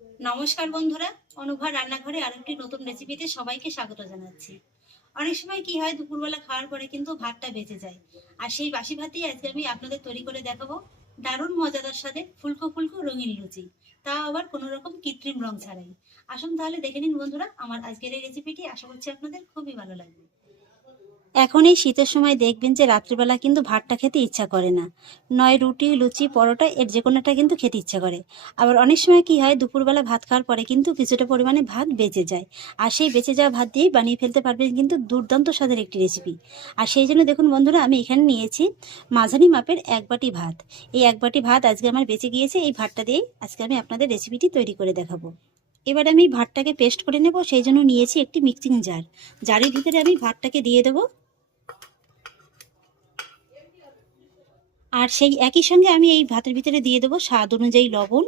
নমস্কার বন্ধুরা, অনুভা রান্নাঘরে আরেকটি নতুন রেসিপিতে সবাইকে স্বাগত জানাচ্ছি। অনেক সময় কি হয়, দুপুরবেলা খাওয়ার পরে কিন্তু ভাতটা বেঁচে যায়। আর সেই বাসি ভাতই আজকে আমি আপনাদের তৈরি করে দেখাবো। দারুণ মজাদার সাথে ফুলকো ফুলকো রঙিন লুচি। তা আবার কোনো রকম কৃত্রিম রং ছাড়াই। আসুন তাহলে দেখে নিন বন্ধুরা, আমার আজকের এই রেসিপিটি আশা করছি আপনাদের খুবই ভালো লাগবে। এখন এই শীতের সময় দেখবেন যে রাত্রিবেলা কিন্তু ভাতটা খেতে ইচ্ছা করে না। নয় রুটি, লুচি, পরোটা, এর যে কোনোটা কিন্তু খেতে ইচ্ছা করে। আবার অনেক সময় কি হয়, দুপুরবেলা ভাত খাওয়ার পরে কিন্তু কিছুটা পরিমাণে ভাত বেঁচে যায়। আর সেই বেঁচে যাওয়া ভাত দিয়েই বানিয়ে ফেলতে পারবেন কিন্তু দুর্দান্ত স্বাদের একটি রেসিপি আর সেই জন্য দেখুন বন্ধুরা, আমি এখানে নিয়েছি মাঝারি মাপের এক বাটি ভাত। এই এক বাটি ভাত আজকে আমার বেঁচে গিয়েছে, এই ভাতটা দিয়েই আজকে আমি আপনাদের রেসিপিটি তৈরি করে দেখাবো। এবার আমি ভাতটাকে পেস্ট করে নেব, সেই জন্য নিয়েছি একটি মিক্সিং জার জারের ভিতরে আমি ভাতটাকে দিয়ে দেবো। আর সেই একই সঙ্গে আমি এই ভাতের ভিতরে দিয়ে দেবো স্বাদ অনুযায়ী লবণ।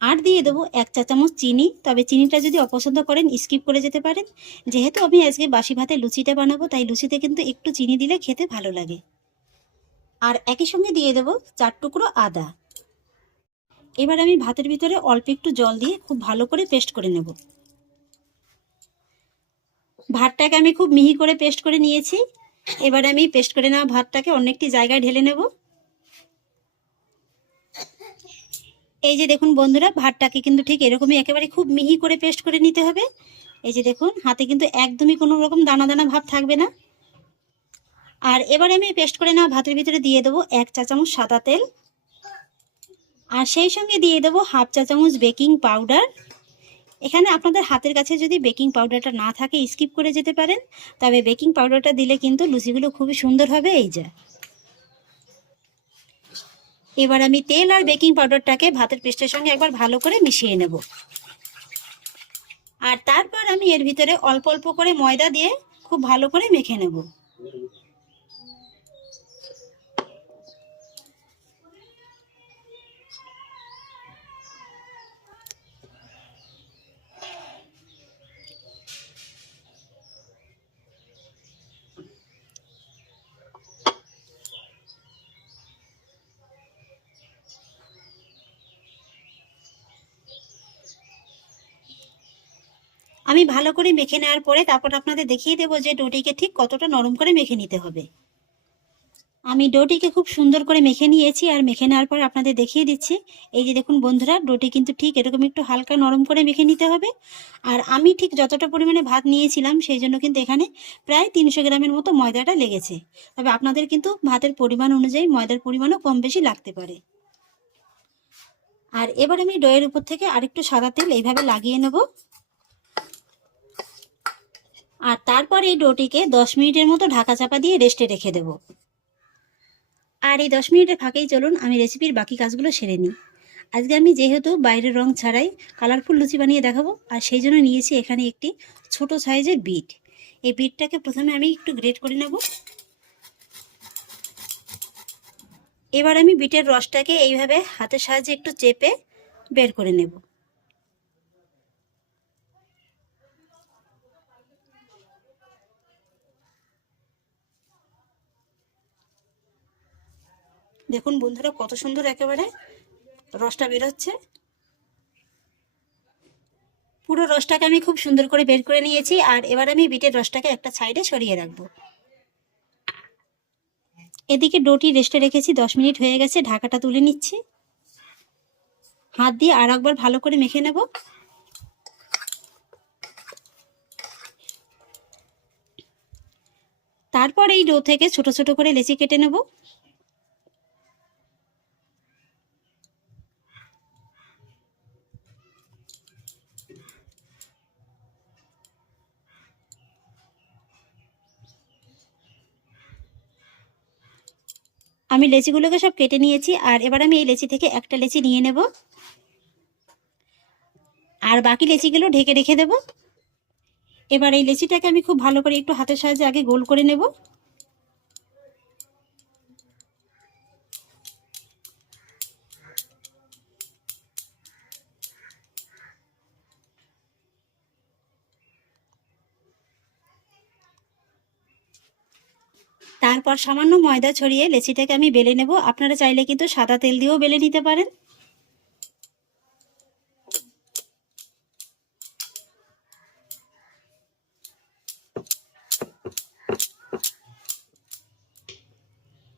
আর দিয়ে দেবো এক চা চামচ চিনি। তবে চিনিটা যদি অপছন্দ করেন, স্কিপ করে যেতে পারেন। যেহেতু আমি আজকে বাসি ভাতে লুচিটা বানাবো, তাই লুচিতে কিন্তু একটু চিনি দিলে খেতে ভালো লাগে। আর একই সঙ্গে দিয়ে দেবো চার টুকরো আদা। এবার আমি ভাতের ভিতরে অল্প একটু জল দিয়ে খুব ভালো করে পেস্ট করে নেব। ভাতটাকে আমি খুব মিহি করে পেস্ট করে নিয়েছি। এবার আমি পেস্ট করে নেওয়া ভাতটাকে অন্য একটি জায়গায় ঢেলে নেব। এই যে দেখুন বন্ধুরা, ভাতটাকে কিন্তু ঠিক এরকমই একেবারে খুব মিহি করে পেস্ট করে নিতে হবে। এই যে দেখুন, হাতে কিন্তু একদমই কোনো রকম দানা দানা ভাব থাকবে না। আর এবারে আমি পেস্ট করে নেওয়া ভাতের ভিতরে দিয়ে দেবো এক চা চামচ সাদা তেল। আর সেই সঙ্গে দিয়ে দেবো হাফ চা চামচ বেকিং পাউডার। এখানে আপনাদের হাতের কাছে যদি বেকিং পাউডারটা না থাকে, স্কিপ করে যেতে পারেন। তবে বেকিং পাউডারটা দিলে কিন্তু লুচিগুলো খুবই সুন্দর হবে, এই যা। এবার আমি তেল আর বেকিং পাউডারটাকে ভাতের পেস্টের সঙ্গে একবার ভালো করে মিশিয়ে নেব। আর তারপর আমি এর ভিতরে অল্প অল্প করে ময়দা দিয়ে খুব ভালো করে মেখে নেব। আমি ভালো করে মেখে নেওয়ার পরে তারপর আপনাদের দেখিয়ে দেবো যে ডোটিকে ঠিক কতটা নরম করে মেখে নিতে হবে। আমি ডোটিকে খুব সুন্দর করে মেখে নিয়েছি আর মেখে নেওয়ার পর আপনাদের দেখিয়ে দিচ্ছি। এই যে দেখুন বন্ধুরা, ডোটি কিন্তু ঠিক এরকম একটু হালকা নরম করে মেখে নিতে হবে। আর আমি ঠিক যতটা পরিমাণে ভাত নিয়েছিলাম সেই জন্য কিন্তু এখানে প্রায় তিনশো গ্রামের মতো ময়দাটা লেগেছে। তবে আপনাদের কিন্তু ভাতের পরিমাণ অনুযায়ী ময়দার পরিমাণও কম বেশি লাগতে পারে। আর এবার আমি ডয়ের উপর থেকে আরেকটু সাদা তেল এইভাবে লাগিয়ে নেব। আর তারপর এই ডোটিকে দশ মিনিটের মতো ঢাকা চাপা দিয়ে রেস্টে রেখে দেব। আর এই দশ মিনিটের ফাঁকেই চলুন আমি রেসিপির বাকি কাজগুলো সেরে নিই। আজকে আমি যেহেতু বাইরের রং ছাড়াই কালারফুল লুচি বানিয়ে দেখাবো, আর সেই জন্য নিয়েছি এখানে একটি ছোট সাইজের বিট। এই বিটটাকে প্রথমে আমি একটু গ্রেট করে নেব। এবার আমি বিটের রসটাকে এইভাবে হাতের সাহায্যে একটু চেপে বের করে নেব। দেখুন বন্ধুরা, কত সুন্দর একেবারে রসটা বেরোচ্ছে। পুরো রসটাকে আমি খুব সুন্দর করে বের করে নিয়েছি, আর এবার আমি বিটের রসটাকে একটা সাইডে সরিয়ে রাখব। এদিকে ডোটি রেস্টে রেখেছি, দশ মিনিট হয়ে গেছে, ঢাকাটা তুলে নিচ্ছি। হাত দিয়ে আর একবার ভালো করে মেখে নেব। তারপর এই ডো থেকে ছোট ছোট করে লেচি কেটে নেব। আমি লেচিগুলোকে সব কেটে নিয়েছি, আর এবার আমি এই লেচি থেকে একটা লেচি নিয়ে নেব। আর বাকি লেচিগুলো ঢেকে রেখে দেব। এবার এই লেচিটাকে আমি খুব ভালো করে একটু হাতের সাহায্যে আগে গোল করে নেব। তারপর সামান্য ময়দা ছড়িয়ে লেচিটাকে আমি বেলে নেব। আপনারা চাইলে কিন্তু সাদা তেল দিয়েও বেলে নিতে পারেন।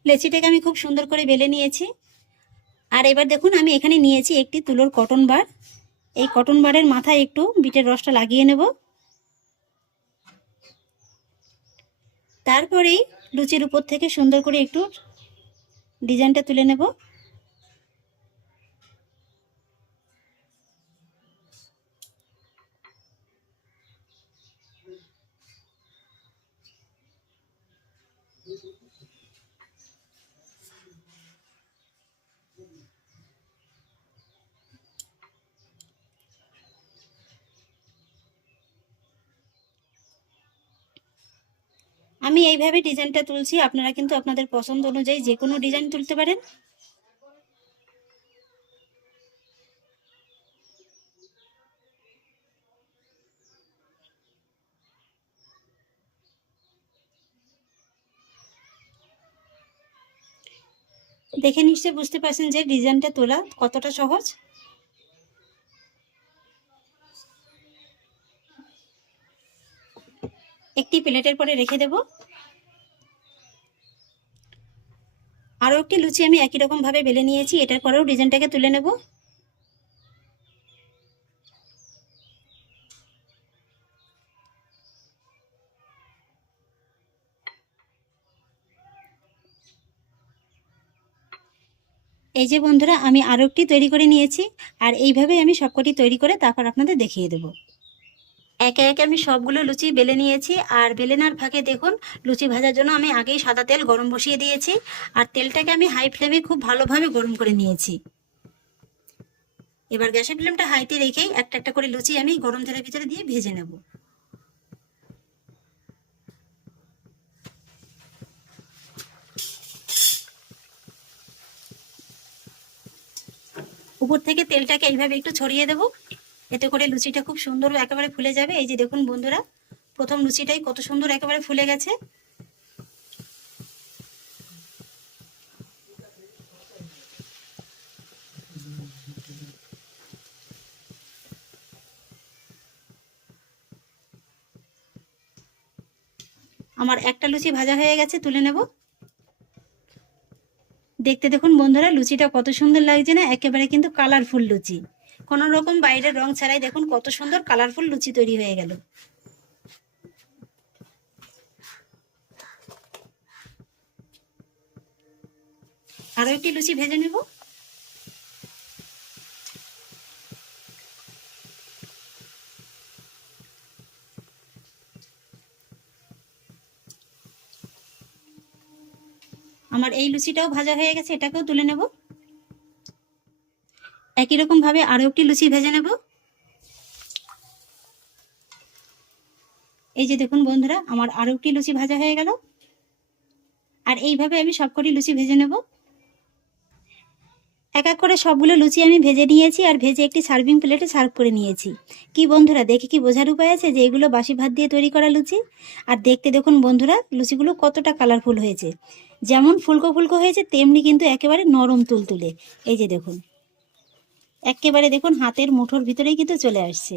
লেচিটাকে আমি খুব সুন্দর করে বেলে নিয়েছি। আর এবার দেখুন, আমি এখানে নিয়েছি একটি তুলোর কটন বার। এই কটন বারের মাথায় একটু বিটের রসটা লাগিয়ে নেব। তারপরেই লুচির উপর থেকে সুন্দর করে একটু ডিজাইনটা তুলে নেব। আমি এইভাবে ডিজাইনটা তুলছি, আপনারা কিন্তু আপনাদের পছন্দ অনুযায়ী যে কোনো ডিজাইন তুলতে পারেন। দেখে নিশ্চয়ই বুঝতে পারছেন যে ডিজাইনটা তোলা কতটা সহজ। একটি প্লেটের পরে রেখে দেব। আরও একটি লুচি আমি একই রকম ভাবে বেলে নিয়েছি, এটার পরেও ডিজাইনটাকে তুলে নেব। এই যে বন্ধুরা, আমি আরও একটি তৈরি করে নিয়েছি, আর এইভাবে আমি সবকটি তৈরি করে তারপর আপনাদের দেখিয়ে দেবো। একে একে আমি সবগুলো লুচি বেলে নিয়েছি। আর বেলেনার ফাঁকে দেখুন, লুচি ভাজার জন্য আমি আগেই সাদা তেল গরম বসিয়ে দিয়েছি। আর তেলটাকে আমি হাই ফ্লেমে খুব ভালোভাবে গরম করে নিয়েছি। এবার গ্যাসের ফ্লেমটা হাইতে রেখেই একটা একটা করে লুচি আমি গরম তেলের ভিতরে দিয়ে ভেজে নেব। উপর থেকে তেলটাকে এইভাবে একটু ছড়িয়ে দেবো। এতে করে লুচিটা খুব সুন্দর একেবারে ফুলে যাবে। এই যে দেখুন বন্ধুরা, প্রথম লুচিটাই কত সুন্দর একেবারে ফুলে গেছে। আমার একটা লুচি ভাজা হয়ে গেছে, তুলে নেব। দেখতে দেখুন বন্ধুরা, লুচিটা কত সুন্দর লাগছে না, একেবারে কিন্তু কালারফুল লুচি। কোনো রকম বাইরের রং ছাড়াই দেখুন কত সুন্দর কালারফুল লুচি তৈরি হয়ে গেল। আরও একটি লুচি ভেজে নেব। আমার এই লুচিটাও ভাজা হয়ে গেছে, এটাকেও তুলে নেব। একই রকম ভাবে আরও একটি লুচি ভেজে নেব। এই যে দেখুন বন্ধুরা, আমার আরও একটি লুচি ভাজা হয়ে গেল। আর এইভাবে আমি সবকটি লুচি ভেজে নেব। এক এক করে সবগুলো লুচি আমি ভেজে নিয়েছি আর ভেজে একটি সার্ভিং প্লেটে সার্ভ করে নিয়েছি। কি বন্ধুরা, দেখে কি বোঝার উপায় আছে যে এগুলো বাসি ভাত দিয়ে তৈরি করা লুচি? আর দেখতে দেখুন বন্ধুরা, লুচিগুলো কতটা কালারফুল হয়েছে। যেমন ফুলকো ফুলকো হয়েছে, তেমনি কিন্তু একেবারে নরম তুলতুলে। এই যে দেখুন। একেবারে দেখুন হাতের মুঠোর ভিতরেই কিন্তু চলে আসছে।